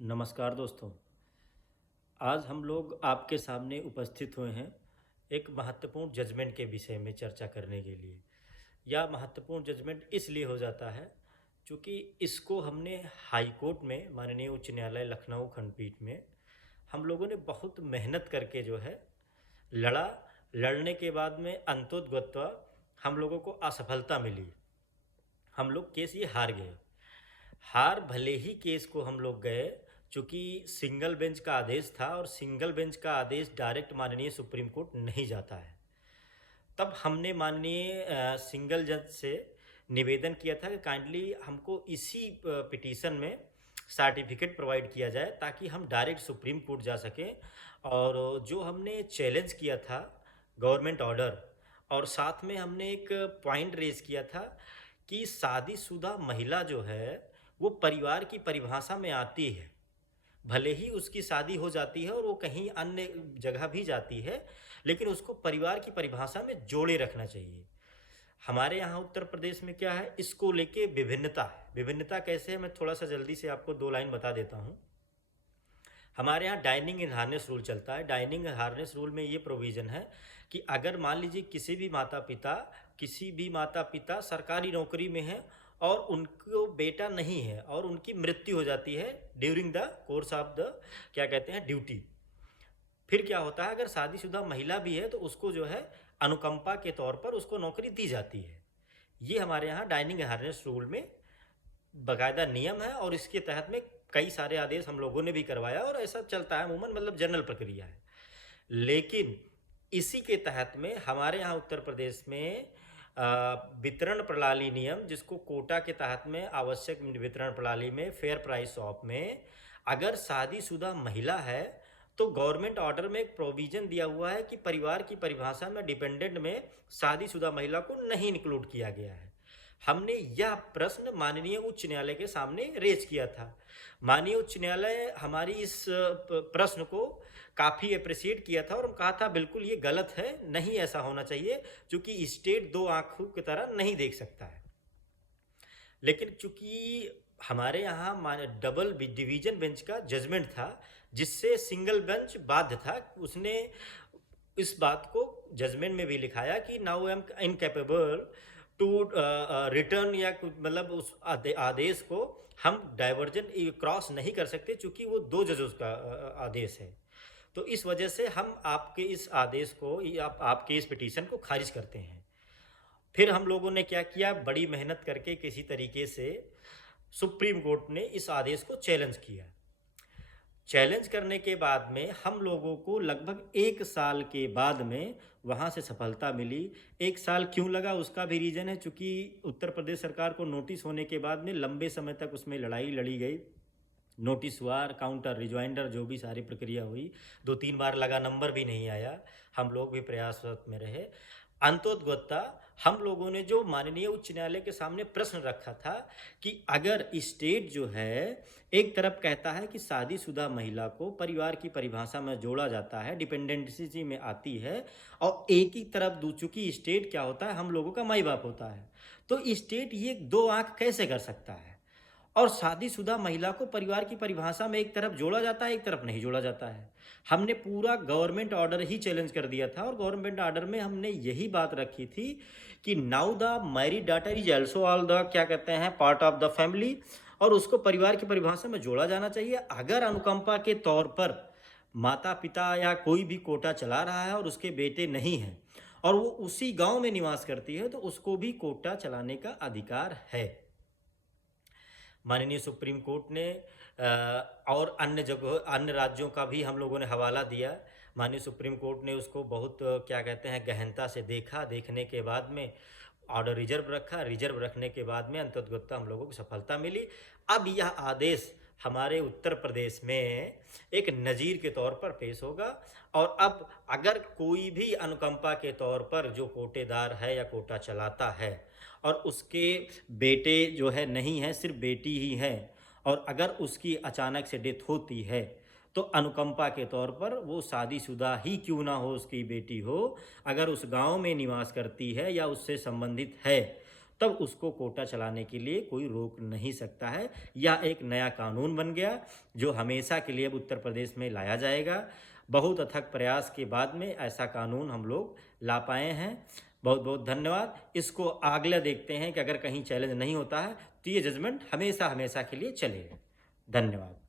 नमस्कार दोस्तों। आज हम लोग आपके सामने उपस्थित हुए हैं एक महत्वपूर्ण जजमेंट के विषय में चर्चा करने के लिए। यह महत्वपूर्ण जजमेंट इसलिए हो जाता है क्योंकि इसको हमने हाई कोर्ट में माननीय उच्च न्यायालय लखनऊ खंडपीठ में हम लोगों ने बहुत मेहनत करके जो है लड़ा। लड़ने के बाद में अंततोगत्वा हम लोगों को असफलता मिली। हम लोग केस ये हार गए। हार भले ही केस को हम लोग गए, चूँकि सिंगल बेंच का आदेश था और सिंगल बेंच का आदेश डायरेक्ट माननीय सुप्रीम कोर्ट नहीं जाता है। तब हमने माननीय सिंगल जज से निवेदन किया था कि काइंडली हमको इसी पिटीशन में सर्टिफिकेट प्रोवाइड किया जाए ताकि हम डायरेक्ट सुप्रीम कोर्ट जा सकें। और जो हमने चैलेंज किया था गवर्नमेंट ऑर्डर, और साथ में हमने एक पॉइंट रेज किया था कि शादीशुदा महिला जो है वो परिवार की परिभाषा में आती है। भले ही उसकी शादी हो जाती है और वो कहीं अन्य जगह भी जाती है, लेकिन उसको परिवार की परिभाषा में जोड़े रखना चाहिए। हमारे यहाँ उत्तर प्रदेश में क्या है, इसको लेके विभिन्नता है। विभिन्नता कैसे है, मैं थोड़ा सा जल्दी से आपको 2 लाइन बता देता हूँ। हमारे यहाँ डाइनिंग इन हार्नेस रूल चलता है। डाइनिंग इन हार्नेस रूल में ये प्रोविज़न है कि अगर मान लीजिए किसी भी माता पिता सरकारी नौकरी में है और उनको बेटा नहीं है और उनकी मृत्यु हो जाती है during the course of the क्या कहते हैं ड्यूटी, फिर क्या होता है, अगर शादीशुदा महिला भी है तो उसको जो है अनुकंपा के तौर पर उसको नौकरी दी जाती है। ये हमारे यहाँ डाइनिंग हार्नेस रूल में बाकायदा नियम है और इसके तहत में कई सारे आदेश हम लोगों ने भी करवाया और ऐसा चलता है अमूमन, मतलब जनरल प्रक्रिया है। लेकिन इसी के तहत में हमारे यहाँ उत्तर प्रदेश में वितरण प्रणाली नियम, जिसको कोटा के तहत में आवश्यक वितरण प्रणाली में फेयर प्राइस शॉप में अगर शादीशुदा महिला है तो गवर्नमेंट ऑर्डर में एक प्रोविजन दिया हुआ है कि परिवार की परिभाषा में डिपेंडेंट में शादीशुदा महिला को नहीं इंक्लूड किया गया है। हमने यह प्रश्न माननीय उच्च न्यायालय के सामने रेज किया था। माननीय उच्च न्यायालय हमारी इस प्रश्न को काफ़ी अप्रिशिएट किया था और कहा था बिल्कुल ये गलत है, नहीं ऐसा होना चाहिए, क्योंकि स्टेट दो आंखों की तरह नहीं देख सकता है। लेकिन चूंकि हमारे यहाँ डबल डिवीजन बेंच का जजमेंट था जिससे सिंगल बेंच बाध्य था, उसने इस बात को जजमेंट में भी लिखाया कि now I am incapable to return, या मतलब उस आदेश को हम डाइवर्जन क्रॉस नहीं कर सकते चूंकि वो 2 जजों का आदेश है। तो इस वजह से हम आपके इस आदेश को आपके इस पिटीशन को खारिज करते हैं। फिर हम लोगों ने क्या किया, बड़ी मेहनत करके किसी तरीके से सुप्रीम कोर्ट ने इस आदेश को चैलेंज किया। चैलेंज करने के बाद में हम लोगों को लगभग 1 साल के बाद में वहाँ से सफलता मिली। 1 साल क्यों लगा उसका भी रीज़न है, चूँकि उत्तर प्रदेश सरकार को नोटिस होने के बाद में लंबे समय तक उसमें लड़ाई लड़ी गई। नोटिस हुआ, काउंटर रिजॉइंडर, जो भी सारी प्रक्रिया हुई, 2-3 बार लगा, नंबर भी नहीं आया, हम लोग भी प्रयासरत में रहे। अंतोतगत्ता हम लोगों ने जो माननीय उच्च न्यायालय के सामने प्रश्न रखा था कि अगर स्टेट जो है एक तरफ कहता है कि शादीशुदा महिला को परिवार की परिभाषा में जोड़ा जाता है, डिपेंडेंसी में आती है, और एक ही तरफ चूंकि स्टेट क्या होता है, हम लोगों का माई बाप होता है, तो स्टेट ये 2 आंख कैसे कर सकता है। और शादीशुदा महिला को परिवार की परिभाषा में एक तरफ जोड़ा जाता है, एक तरफ नहीं जोड़ा जाता है। हमने पूरा गवर्नमेंट ऑर्डर ही चैलेंज कर दिया था और गवर्नमेंट ऑर्डर में हमने यही बात रखी थी कि now the married daughter is also all the क्या कहते हैं पार्ट ऑफ द फैमिली, और उसको परिवार की परिभाषा में जोड़ा जाना चाहिए। अगर अनुकंपा के तौर पर माता पिता या कोई भी कोटा चला रहा है और उसके बेटे नहीं हैं और वो उसी गांव में निवास करती है तो उसको भी कोटा चलाने का अधिकार है। माननीय सुप्रीम कोर्ट ने और अन्य जगह अन्य राज्यों का भी हम लोगों ने हवाला दिया। माननीय सुप्रीम कोर्ट ने उसको बहुत क्या कहते हैं गहनता से देखा। देखने के बाद में ऑर्डर रिजर्व रखा। रिजर्व रखने के बाद में अंततगत्ता हम लोगों को सफलता मिली। अब यह आदेश हमारे उत्तर प्रदेश में एक नज़ीर के तौर पर पेश होगा। और अब अगर कोई भी अनुकंपा के तौर पर जो कोटेदार है या कोटा चलाता है और उसके बेटे जो है नहीं है, सिर्फ बेटी ही है, और अगर उसकी अचानक से डेथ होती है तो अनुकंपा के तौर पर वो शादीशुदा ही क्यों ना हो, उसकी बेटी हो, अगर उस गांव में निवास करती है या उससे संबंधित है, तब उसको कोटा चलाने के लिए कोई रोक नहीं सकता है। यह एक नया कानून बन गया जो हमेशा के लिए अब उत्तर प्रदेश में लाया जाएगा। बहुत अथक प्रयास के बाद में ऐसा कानून हम लोग ला पाए हैं। बहुत बहुत धन्यवाद। इसको आगला देखते हैं कि अगर कहीं चैलेंज नहीं होता है तो ये जजमेंट हमेशा हमेशा के लिए चलेगा। धन्यवाद।